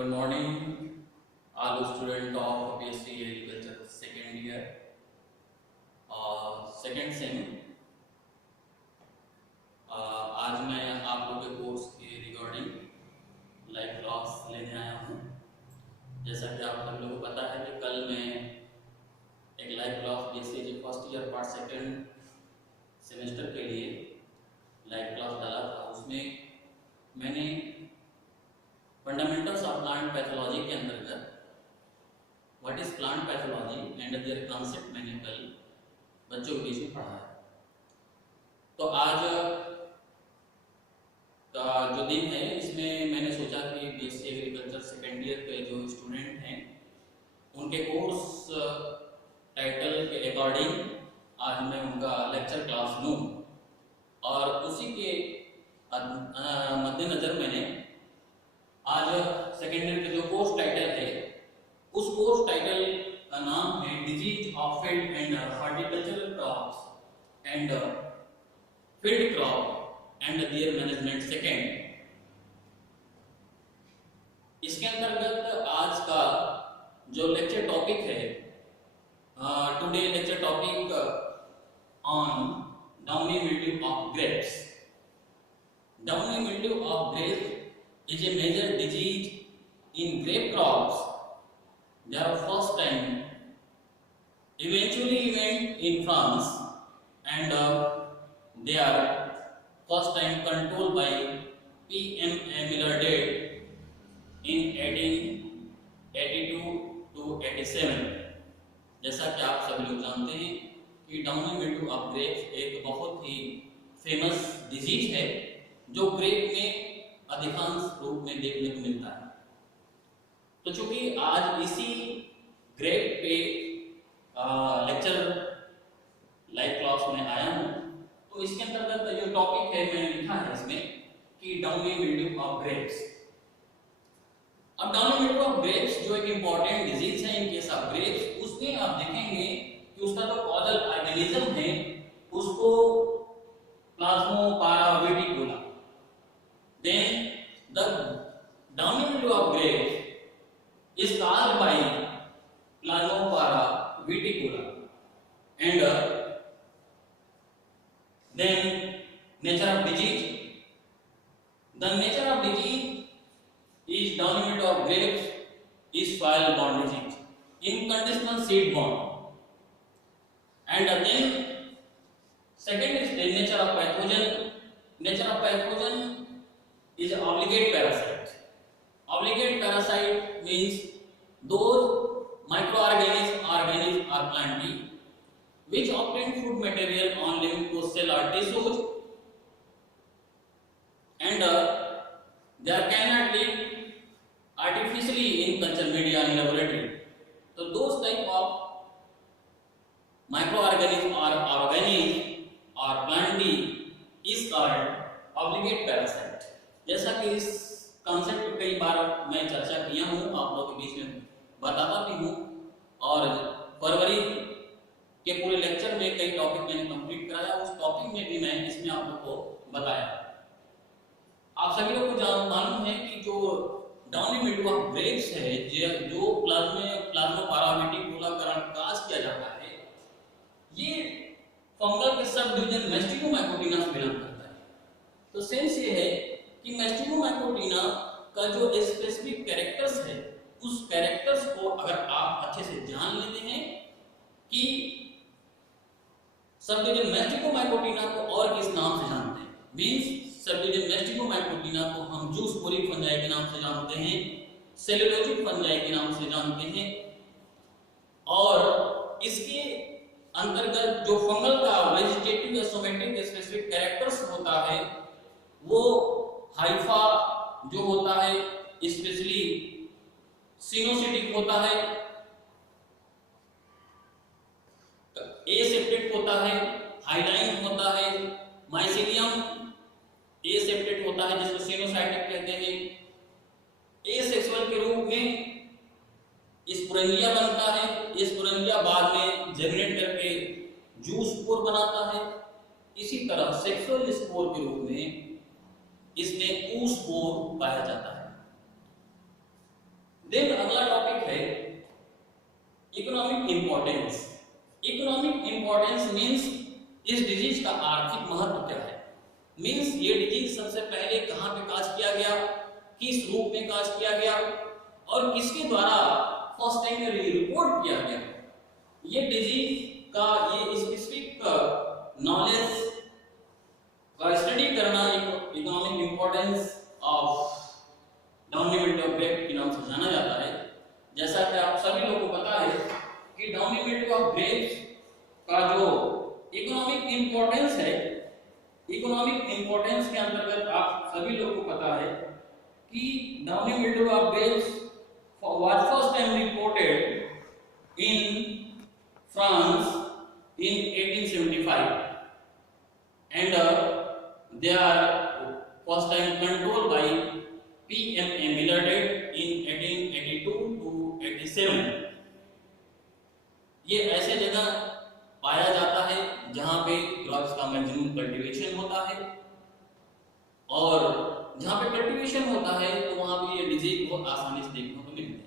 Good morning, all student of BSc Agriculture second year, second same. आज मैं आप लोगों के कोर्स के रिगार्डिंग लाइव क्लास लेने आया हूँ। जैसा कि आप सब लोगों को पता है कि कल मैं एक live class BSc first year part second semester के लिए लाइव क्लास डाला था। उसमें मैंने फंडामेंटल्स ऑफ प्लांट पैथोलॉजी के अंतर्गत what is plant pathology and their concept मैंने कल बच्चों के बीच में पढ़ा है। तो आज का जो दिन है इसमें मैंने सोचा कि BSc एग्रीकल्चर सेकेंड ईयर के जो स्टूडेंट हैं उनके कोर्स टाइटल के अकॉर्डिंग आज मैं उनका लेक्चर क्लास लूँ, और उसी के मद्देनज़र मैंने आज सेकेंड ईयर के जो कोर्स टाइटल है उस कोर्स टाइटल का नाम है disease of field and horticultural crops and field crop and their management second. इसके अंतर्गत आज का जो लेक्चर टॉपिक है, today lecture topic on downy mildew of grapes. Downy mildew of grapes is a major disease in grape crops. They are first time eventually event in France, and they are first time controlled by P.M. Millardet in 1882 to 87। जैसा कि आप सभी लोग जानते हैं कि downy mildew of grapes एक बहुत ही फेमस डिजीज है जो ग्रेप में अधिकांश रूप में देखने को मिलता है। तो चूंकि आज इसी ग्रेप पे लेक्चर लाइव क्लास में आया हूँ, तो इसके अंतर्गत जो टॉपिक है मैंने लिखा है इसमें कि डाउनी मिल्ड्यू ऑफ ग्रेप्स। अब डाउनी मिल्ड्यू ऑफ ग्रेप्स जो एक इंपॉर्टेंट डिजीज है इन केस ऑफ ग्रेप्स, उसमें आप देखेंगे कि उसका जो कॉजल ऑर्गेनिज्म है उसको प्लाज्मोपारा विटिकुला। Then the downy mildew of grapes is caused by Plasmopara viticula, and then nature of disease. The nature of disease is downy mildew of grapes is soil-borne disease, inconditional seed-borne, and then second is the nature of pathogen. Nature of pathogen is obligate parasite. Obligate parasite means those microorganisms, organisms or plantae which obtain food material on living cell or tissues, and they cannot live artificially in culture media in laboratory. So those type of microorganisms or organisms or plantae is called obligate parasite। जैसा कि इस concept पे कई बार मैं चर्चा किया हूँ, आप लोगों के बीच में बताता भी हूँ, और फरवरी के पूरे लेक्चर में कई टॉपिक मैंने कंप्लीट कराया, उस टॉपिक में भी मैं इसमें आप लोगों को बताया। आप सभी लोगों को मालूम है कि जो डाउनी मिल्ड्यू ऑफ ग्रेप्स है जो प्लाज्मोपारा विटिकुला कारण काज किया जाता है, ये फंगल के सब डिवीजन मैस्टिगोमाइकोटिना से बिलोंग करता है। तो सेंस ये है कि मैस्टिगोमाइकोटिना का जो स्पेसिफिक कैरेक्टर्स है उस कैरेक्टर्स को अगर आप अच्छे से जान लेते हैं कि सब डिवीजन मैस्टिगोमाइकोटिना को और किस नाम से जानते हैं, मींस सब डिवीजन मैस्टिगोमाइकोटिना को हम जूसपोरिक फंजाई के नाम से जानते हैं, सेलुलोजिक फंजाई के नाम से जानते हैं, और इसके अंतर्गत जो फंगल का वेजिटेटिव सोमेटिक स्पेसिफिक कैरेक्टर्स होता है वो हाइफा जो होता है स्पेशली सिनोसिटिक होता है, एसेप्टेट होता है, हाइलाइन होता है, माइसिलियम एसेप्टेट होता है जिसको सिनोसाइटिक कहते हैं, एसेक्सुअल के रूप में स्पोरेंजिया बनता है, स्पोरेंजिया बाद में जर्मिनेट करके जूस्पोर बनाता है। इसी तरह सेक्सुअल स्पोर के रूप में इसमें ऊस्पोर पाया जाता है। देन अगला टॉपिक है economic importance. Economic importance means इस डिजीज का आर्थिक महत्व क्या है, मीन्स ये डिजीज सबसे पहले कहाँ पे काज किया गया, किस रूप में काज किया गया और किसके द्वारा फर्स्ट टाइम रिपोर्ट किया गया। ये डिजीज का ये स्पेसिफिक नॉलेज का स्टडी करना economic importance of downy mildew of grapes के नाम से जाना जाता है। जैसा कि आप सभी लोगों को पता है कि डाउनी मिल्ट्यू ऑफ ग्रेप्स का जो इकोनॉमिक इंपॉर्टेंस है, इकोनॉमिक इंपॉर्टेंस के अंतर्गत आप सभी लोगों को पता है कि downy mildew of grapes was first time reported in France in 1875 and they are first time controlled by PMA Millardet in 1882 to 87। ये ऐसे जगह पाया जाता है जहाँ पे क्रॉप्स का मैक्सिमम कल्टीवेशन होता है और जहाँ पे कल्टीवेशन होता है तो वहाँ पे ये डिजीज बहुत आसानी से देखने को मिलती है।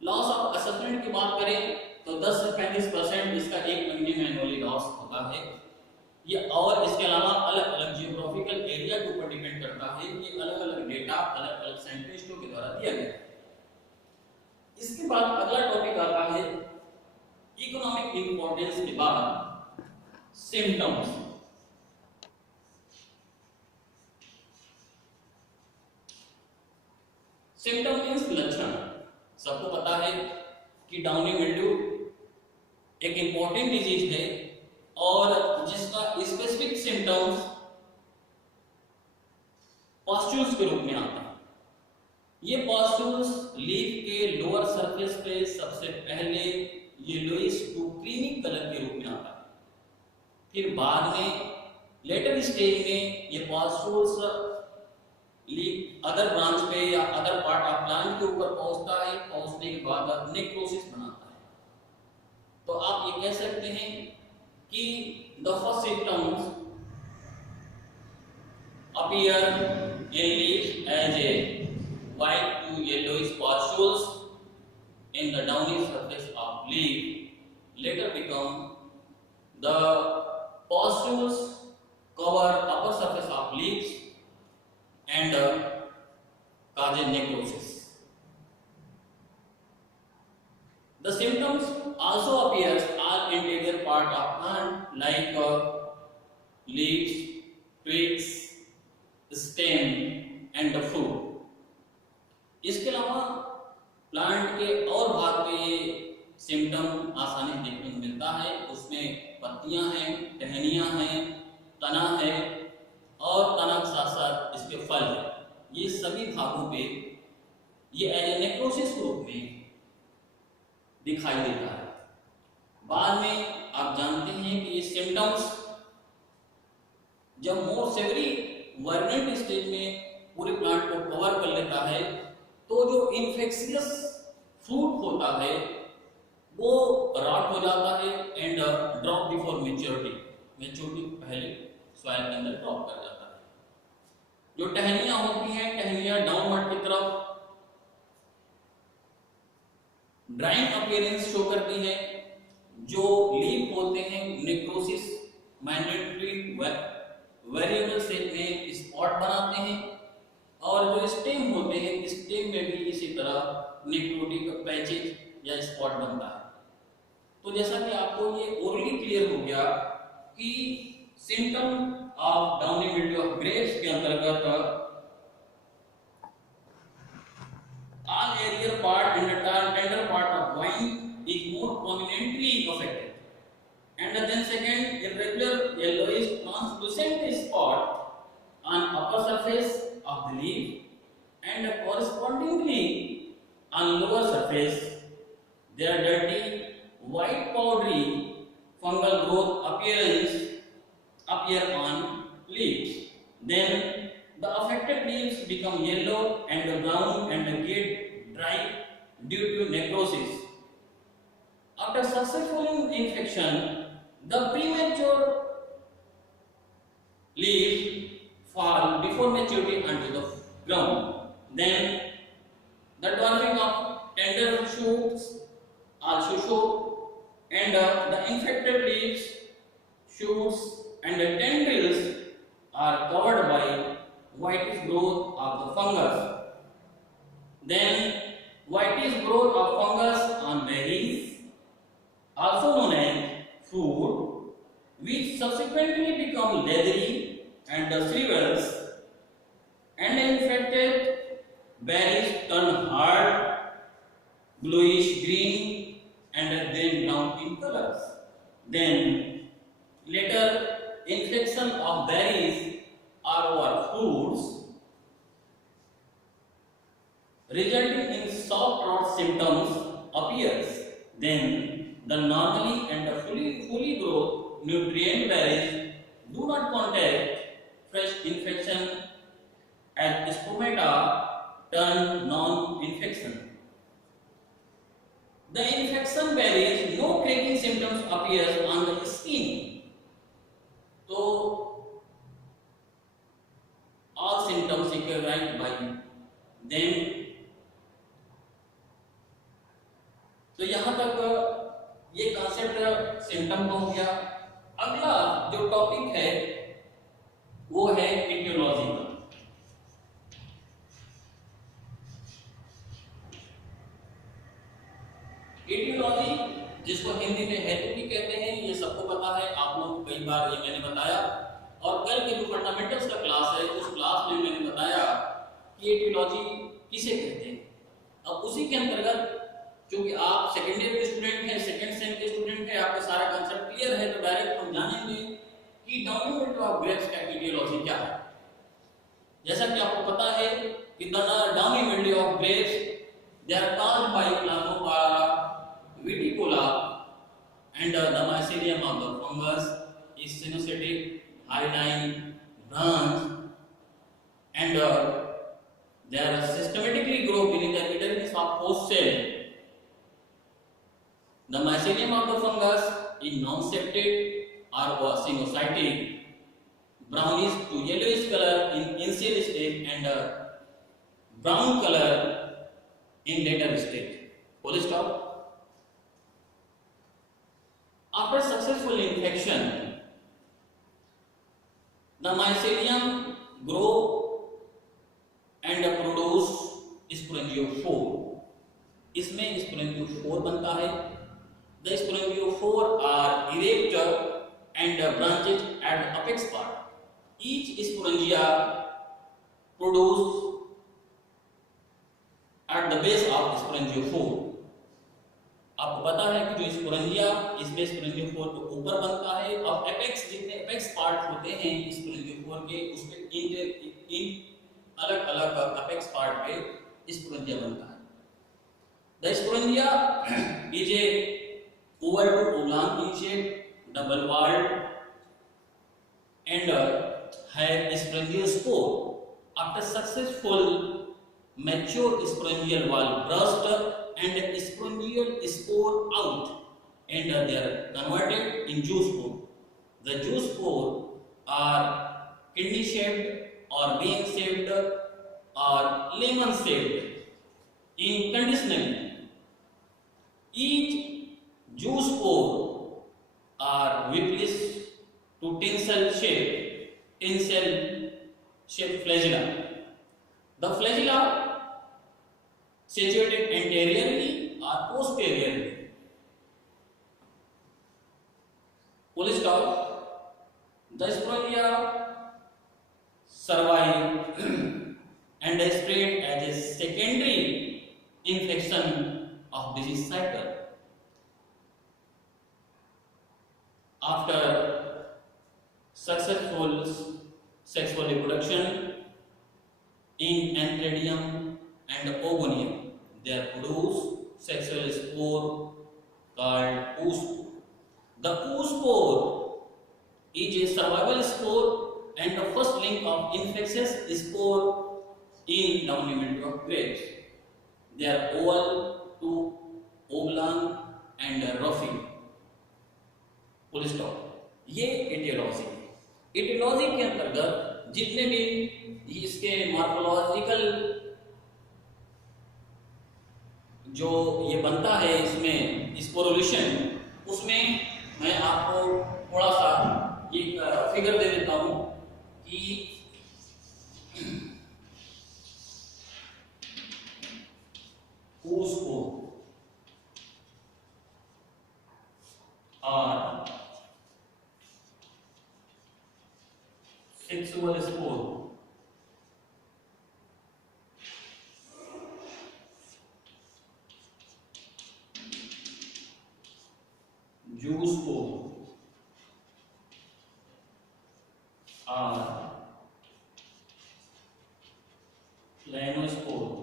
लॉस ऑफ असेसमेंट की बात करें तो 10 से 35% इसका एक महीने में एनुअली लॉस होता है। ये और इसके अलावा अलग अलग जियोग्राफिकल एरिया के ऊपर डिपेंड करता है। ये अलग अलग डेटा अलग अलग साइंटिस्टों के द्वारा दिया गया है। इसके बाद अगला टॉपिक आता है इकोनॉमिक इंपॉर्टेंस के बाद सिम्टम्स। सिम्टम मीन्स लक्षण। सबको पता है कि डाउनी मिल्ड्यू एक इंपॉर्टेंट डिजीज है और जिसका स्पेसिफिक सिम्टम्स पास्ट्यूल्स के रूप में आता है। ये पास्ट्यूल्स लीफ के लोअर सरफेस पे सबसे पहले येलोइश टू क्रीमी कलर के रूप में आता है, फिर बाद में लेटर स्टेज में ये पास्ट्यूल्स लीफ अदर ब्रांच पे या अदर पार्ट ऑफ प्लांट के ऊपर पहुंचता है, पहुंचने के बाद नेक्रोसिस बनाता है। तो आप ये कह सकते हैं कि the first symptoms appear in leaf as a white to yellowish pustules in the downy surface of leaf, later become the pustules cover upper surface of leaves and cause necrosis. The symptoms also appears all interior part of plant like leaves, twigs, stem and the fruit. इसके अलावा plant के और भाग पे ये symptom आसानी से देखने को मिलता है। उसमें पत्तियां हैं, टहनियां हैं, तना है और तना के साथ साथ इसके फल है। ये सभी भागों पे ये एज ए नेक्रोसिस रूप में दिखाई देता है। बाद में आप जानते हैं कि ये सिम्टम्स जब मोर सेवरी वर्नेंट स्टेज में पूरे प्लांट को कवर कर लेता है तो जो इन्फेक्शियस फ्रूट होता है वो रॉट हो जाता है and drop before maturity, maturity पहले सॉइल के अंदर ड्रॉप कर जाता है। जो टहनियां होती हैं, टहनियां डाउनवर्ड की तरफ ड्राइंग अपीयरेंस शो करती है। जो लीफ होते हैं नेक्रोसिस मैंडेटरी वेरिएबल शेप में स्पॉट बनाते हैं और जो स्टेम होते हैं स्टेम में भी इसी तरह नेक्रोटिक पैचेज या स्पॉट बनता है। तो जैसा कि आपको ये ओरली क्लियर हो गया कि symptom of downy mildew of grapes के अंतर्गत all aerial part and tender part of vine is more prominently affected and then second irregular yellowish translucent spot on upper surface of the leaf and correspondingly on lower surface their dirty white powdery fungal growth appear on leaves. Then the affected leaves become yellow and brown and get dry due to necrosis. After successful infection, the premature leaves fall before maturity onto the ground. Then the affected leaves, shoots, and the tendrils are covered by whitish growth of the fungus. Then, whitish growth of fungus on berries, also known as fruit, which subsequently become leathery and shrivels, and infected berries turn hard, bluish green, and then brown in colors. Then later infection of berries or our fruits, resulting in soft rot symptoms appears. Then the normally and the fully growth nutrient berries do not contact fresh infection as stomata turn non-infection. The infection berries, no cracking symptoms appears on the skin. So all symptoms recognized by them. तो यहाँ तक ये concept symptom का हो गया। अगला जो topic है वो है एटियोलॉजी का। एटियोलॉजी, जिसको हिंदी में हेतु भी कहते हैं, ये सबको पता है, आप लोग कई बार ये मैंने बताया। और कल के जो फंडामेंटल्स का क्लास है उस क्लास में मैंने बताया कि एटियोलॉजी किसे कहते हैं। अब उसी के अंतर्गत क्योंकि आप सेकेंड ईयर के स्टूडेंट हैं, सेकेंड सेम के स्टूडेंट हैं, आपका सारा कांसेप्ट क्लियर है, तो डायरेक्ट हम जानेंगे कि डाउनी ऑफ ग्रेप्स का एटियोलॉजी क्या है। जैसा कि आपको पता है कि the downy of grapes they are caused by Plasmopara viticola and the mycelium of the fungus is sinusotic, hyaline, branch, and they are systematically grow beneath the epidermis of host cell. The mycelium of the fungus is non-septate or sinusotic, brownish to yellowish color in initial stage and brown color in later stage. Full stop. After successful infection, the mycelium grow and produce sporangiophore. इसमें sporangiophore बनता है। The sporangiophore are erect and branches at the apex part. Each sporangia produce at the base of sporangiophore. आपको पता है कि जो sporangia, इसमें sporangiophore तो ऊपर बनता है और एपेक्स, जितने एपेक्स पार्ट होते हैं स्पोरेंजियोफोर के, उसके इन अलग अलग एपेक्स पार्ट पे स्पोरेंजिया बनता है। The sporangia is a oval to oblong in shape, double walled and have sporangiospore. After successful mature sporangial wall burst and sporangial spore out and they are converted in juice spore. The juice spore are kidney shaped or bean shaped or lemon shaped in conditionally. Each juice spore are whiplish to tinsel shaped flagella. The flagella situated anteriorly or posteriorly. Full stop. The sporangia survive and spread as a secondary infection of disease cycle. After successful sexual reproduction in Antheridium and Ogonium, they are produced sexual spore called oospore. The oospore is a survival spore and the first link of infectious spore in development of grapes. They are oval to oblong and roughy. Full stop. ये aetiology है। Aetiology के अंतर्गत जितने भी इसके morphological जो ये बनता है इसमें स्पोरुलेशन, उसमें मैं आपको थोड़ा सा ये फिगर दे देता हूं कि उसको और सेक्सुअल स्पोर जूस को और फ्लेमोस्पोर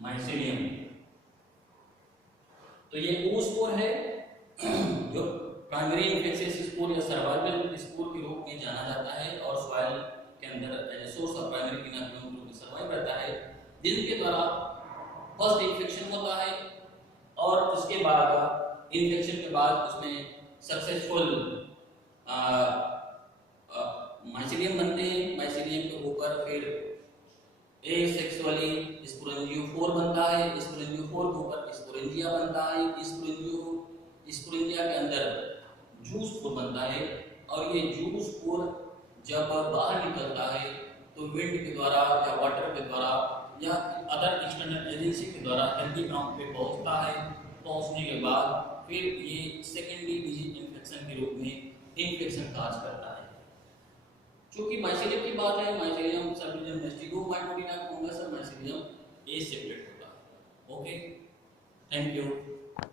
माइसीलियम। तो ये ओ स्पोर है जो प्राइमरी इन्फेक्शियस स्पोर या सर्वाइवल स्पोर के रूप में जाना जाता है और सॉइल के अंदर as source of primary inoculum के रूप में सर्वाइव रहता है, जिनके द्वारा फर्स्ट इन्फेक्शन होता है और उसके बाद इन्फेक्शन के बाद उसमें सक्सेसफुल माइसीलियम बनते हैं। माइसीलियम के ऊपर फिर एसेक्सुअली स्पोरेंजियोफोर बनता है, स्पोरेंजियोफोर के ऊपर स्पोरेंजिया बनता है, स्पोरेंजिया के अंदर जूस स्पोर बनता है और ये जूस स्पोर जब बाहर निकलता है तो विंड के द्वारा या वाटर के द्वारा या अदर एक्सटर्नल एजेंसी के द्वारा हेल्दी ग्राउंड पे पहुंचता है। पहुंचने के बाद फिर ये सेकेंडरी डिजीज इन्फेक्शन के रूप में इन्फेक्शन काज करता है। क्योंकि माइसीलियम की बात है, माइसीलियम सर्विलियम मेस्टिगोमाइकोटिना फंगस और माइसीलियम ए सेपरेट होता है। Okay, thank you.